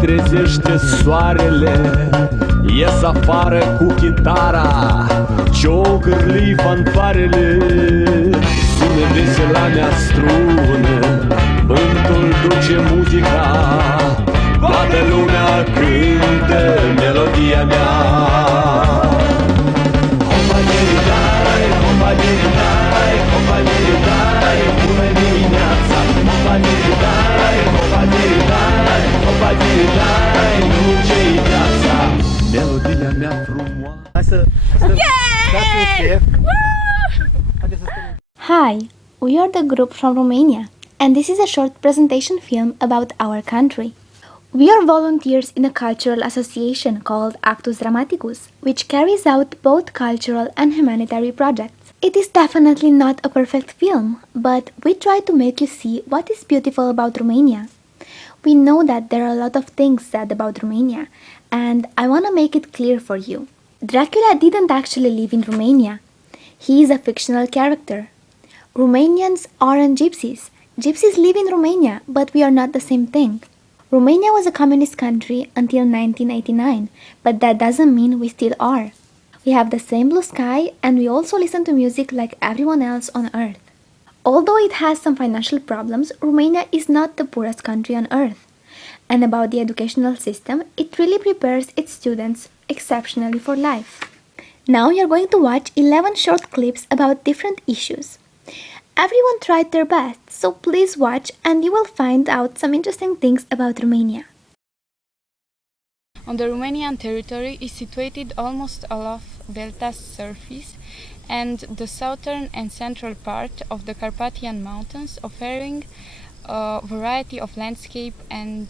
trezește soarele, ies afară cu chitara, ciocârli fanfarele, sună vesela mea strună, vântul duce muzica, toată lumea cântă melodia mea. Hopa-deri-dai, hopa-deri-dai, hopa-deri-dai, bună dimineața! Hopa-deri-dai, hopa-deri-dai, hopa-deri-dai, nu ce-i viața, melodia mea frumoasă. Hai să Hi, we are the group from Romania, and this is a short presentation film about our country. We are volunteers in a cultural association called Actus Dramaticus, which carries out both cultural and humanitarian projects. It is definitely not a perfect film, but we try to make you see what is beautiful about Romania. We know that there are a lot of things said about Romania, and I want to make it clear for you. Dracula didn't actually live in Romania. He is a fictional character. Romanians aren't gypsies. Gypsies live in Romania, but we are not the same thing. Romania was a communist country until 1989, but that doesn't mean we still are. We have the same blue sky, and we also listen to music like everyone else on earth. Although it has some financial problems, Romania is not the poorest country on earth. And about the educational system, it really prepares its students exceptionally for life. Now you're going to watch 11 short clips about different issues. Everyone tried their best, so please watch and you will find out some interesting things about Romania. On the Romanian territory is situated almost all of Delta's surface and the southern and central part of the Carpathian Mountains, offering a variety of landscape and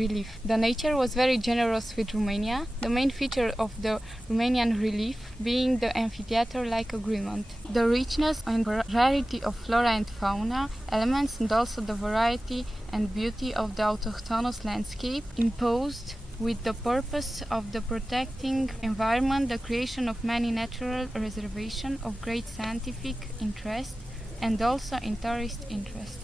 relief. The nature was very generous with Romania, the main feature of the Romanian relief being the amphitheater-like agreement. The richness and variety of flora and fauna elements and also the variety and beauty of the autochthonous landscape imposed with the purpose of the protecting environment, the creation of many natural reservations of great scientific interest and also in tourist interest.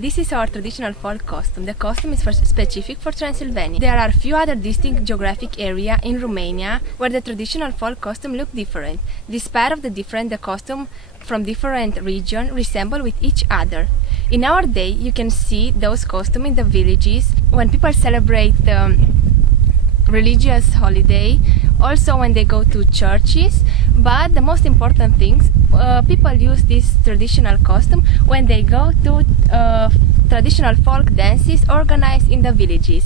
This is our traditional folk costume. The costume is specific for Transylvania. There are few other distinct geographic areas in Romania where the traditional folk costume look different. Despite of the different, the costume from different regions resemble with each other. In our day, you can see those costumes in the villages when people celebrate the religious holiday, also when they go to churches, but the most important things, people use this traditional costume when they go to traditional folk dances organized in the villages.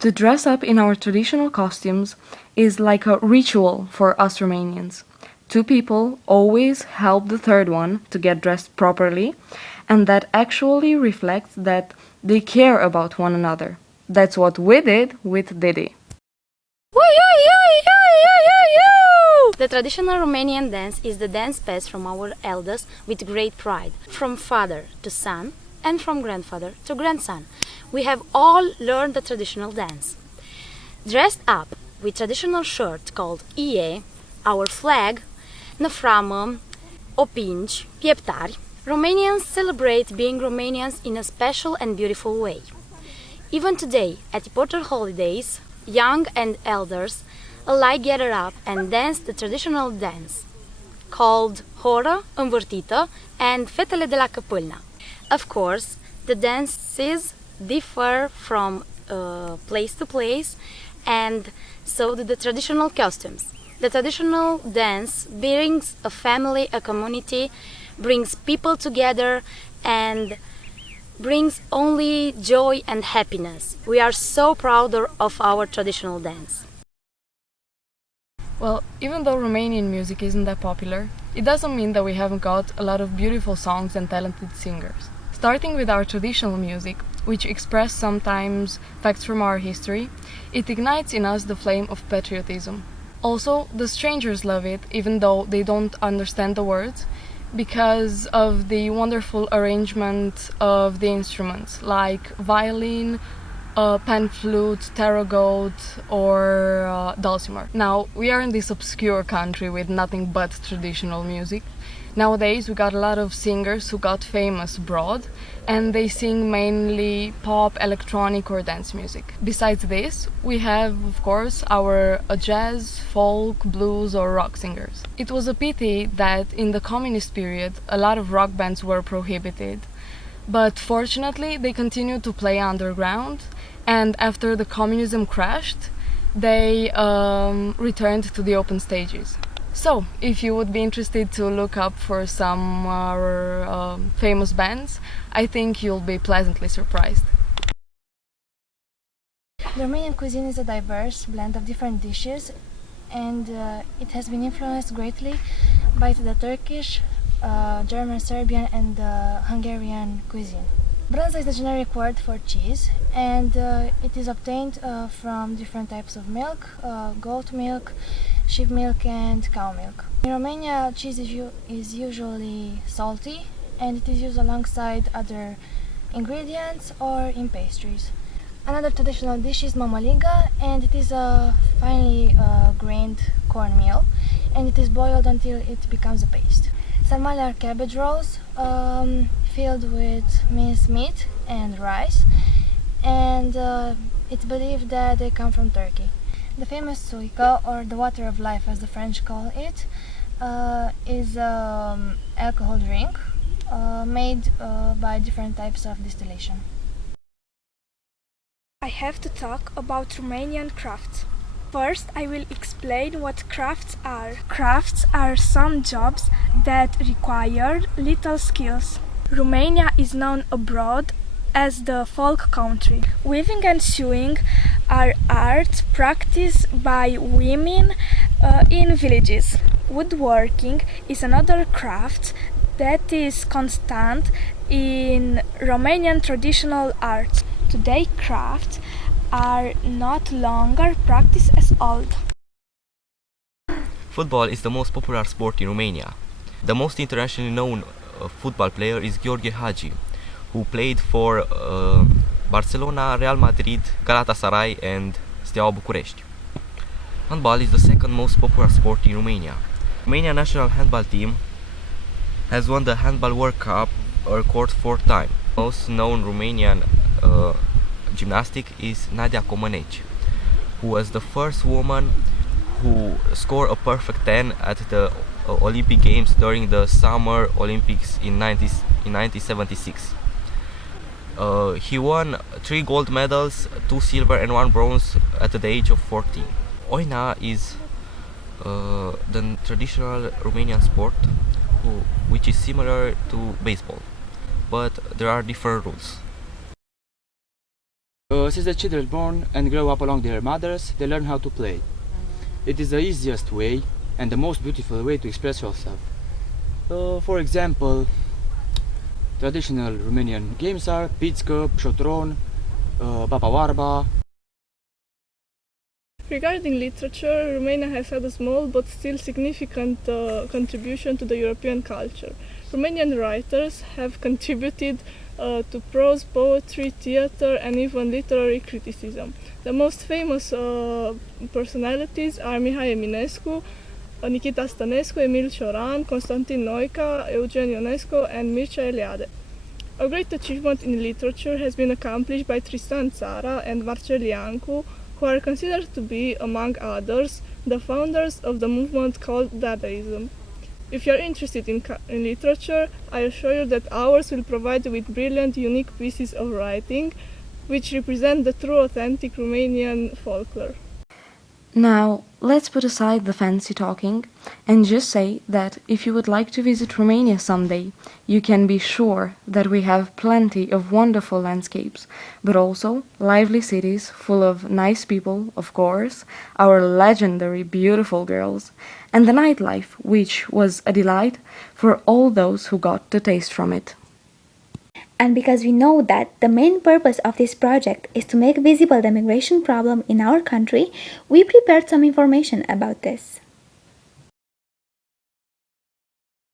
To dress up in our traditional costumes is like a ritual for us Romanians. Two people always help the third one to get dressed properly, and that actually reflects that they care about one another. That's what we did with Didi. The traditional Romanian dance is the dance passed from our elders with great pride, from father to son and from grandfather to grandson. We have all learned the traditional dance. Dressed up with traditional shirt called Y.I.A, our flag, năframă, opinci, pieptari, Romanians celebrate being Romanians in a special and beautiful way. Even today, at important holidays, young and elders alike gather up and dance the traditional dance called Hora, Învârtită and Fetele de la Căpâlna. Of course, the dances differ from place to place, and so do the traditional costumes. The traditional dance brings a family, a community, brings people together and brings only joy and happiness. We are so proud of our traditional dance. Well, even though Romanian music isn't that popular, it doesn't mean that we haven't got a lot of beautiful songs and talented singers. Starting with our traditional music, which express sometimes facts from our history, it ignites in us the flame of patriotism. Also, the strangers love it, even though they don't understand the words, because of the wonderful arrangement of the instruments, like violin, pan flute, tarragot, or dulcimer. Now, we are in this obscure country with nothing but traditional music. Nowadays we got a lot of singers who got famous abroad, and they sing mainly pop, electronic or dance music. Besides this, we have of course our jazz, folk, blues or rock singers. It was a pity that in the communist period a lot of rock bands were prohibited, but fortunately they continued to play underground, and after the communism crashed, they returned to the open stages. So, if you would be interested to look up for some famous bands, I think you'll be pleasantly surprised. The Romanian cuisine is a diverse blend of different dishes, and it has been influenced greatly by the Turkish, German, Serbian and Hungarian cuisine. Brânză is the generic word for cheese, and it is obtained from different types of milk, goat milk, sheep milk and cow milk. In Romania, cheese is usually salty, and it is used alongside other ingredients or in pastries. Another traditional dish is mămăligă, and it is a finely grained cornmeal, and it is boiled until it becomes a paste. Sarmale are cabbage rolls filled with minced meat and rice, and it's believed that they come from Turkey. The famous suica, or the water of life as the French call it, is an alcohol drink made by different types of distillation. I have to talk about Romanian crafts. First, I will explain what crafts are. Crafts are some jobs that require little skills. Romania is known abroad as the folk country. Weaving and sewing are arts practiced by women in villages. Woodworking is another craft that is constant in Romanian traditional arts. Today, crafts are not longer practiced as old. Football is the most popular sport in Romania. The most internationally known football player is Gheorghe Hagi, who played for Barcelona, Real Madrid, Galatasaray and Steaua București. Handball is the second most popular sport in Romania. Romania national handball team has won the Handball World Cup record 4 times. Most known Romanian gymnastic is Nadia Comăneci, who was the first woman who scored a perfect 10 at the Olympic Games during the Summer Olympics in 1976. He won 3 gold medals, 2 silver and 1 bronze at the age of 14. Y.I.A is the traditional Romanian sport which is similar to baseball, but there are different rules. Since the children born and grow up along their mothers, they learn how to play. It is the easiest way and the most beautiful way to express yourself. For example, traditional Romanian games are Pițcă, Șotron, Papa-Oarba. Regarding literature, Romania has had a small but still significant contribution to the European culture. Romanian writers have contributed to prose, poetry, theater and even literary criticism. The most famous personalities are Mihai Eminescu, Nikita Stănescu, Emil Cioran, Constantin Noica, Eugen Ionescu and Mircea Eliade. A great achievement in literature has been accomplished by Tristan Țara and Marcel Iancu, who are considered to be, among others, the founders of the movement called Dadaism. If you are interested in literature, I assure you that ours will provide you with brilliant, unique pieces of writing, which represent the true, authentic Romanian folklore. Now, let's put aside the fancy talking and just say that if you would like to visit Romania someday, you can be sure that we have plenty of wonderful landscapes, but also lively cities full of nice people, of course, our legendary beautiful girls, and the nightlife, which was a delight for all those who got to taste from it. And because we know that the main purpose of this project is to make visible the migration problem in our country, we prepared some information about this.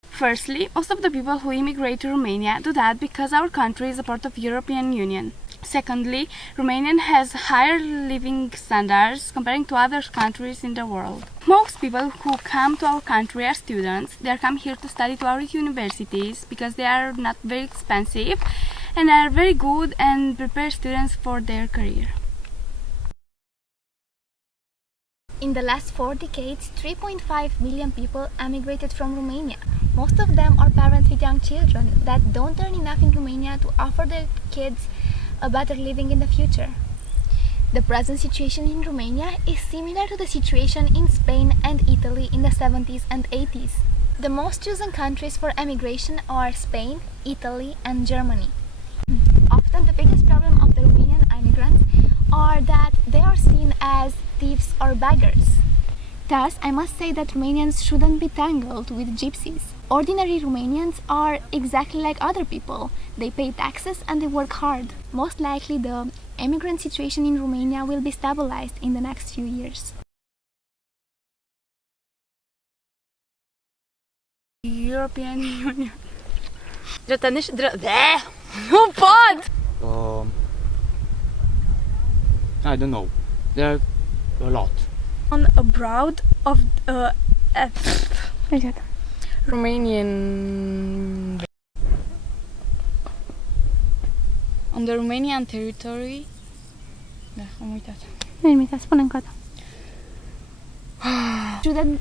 Firstly, most of the people who immigrate to Romania do that because our country is a part of the European Union. Secondly, Romania has higher living standards comparing to other countries in the world. Most people who come to our country are students. They come here to study to our universities because they are not very expensive and are very good and prepare students for their career. In the last 4 decades, 3.5 million people emigrated from Romania. Most of them are parents with young children that don't earn enough in Romania to offer their kids a better living in the future. The present situation in Romania is similar to the situation in Spain and Italy in the 70s and 80s. The most chosen countries for emigration are Spain, Italy and Germany. Often the biggest problem of the Romanian immigrants are that they are seen as thieves or beggars. Thus, I must say that Romanians shouldn't be tangled with gypsies. Ordinary Romanians are exactly like other people. They pay taxes and they work hard. Most likely the immigrant situation in Romania will be stabilized in the next few years. European Union. Nu pot! I don't know. There are a lot. On abroad of Romanian. On the Romanian territory. Da, am uitat. Nu spune încă o dată.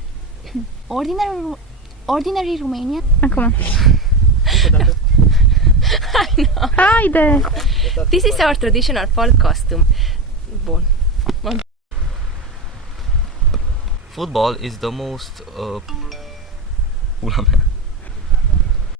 Ordinary Romanian. Acum. Haide! This is our traditional folk costume. Bun. Football is the most pula mea.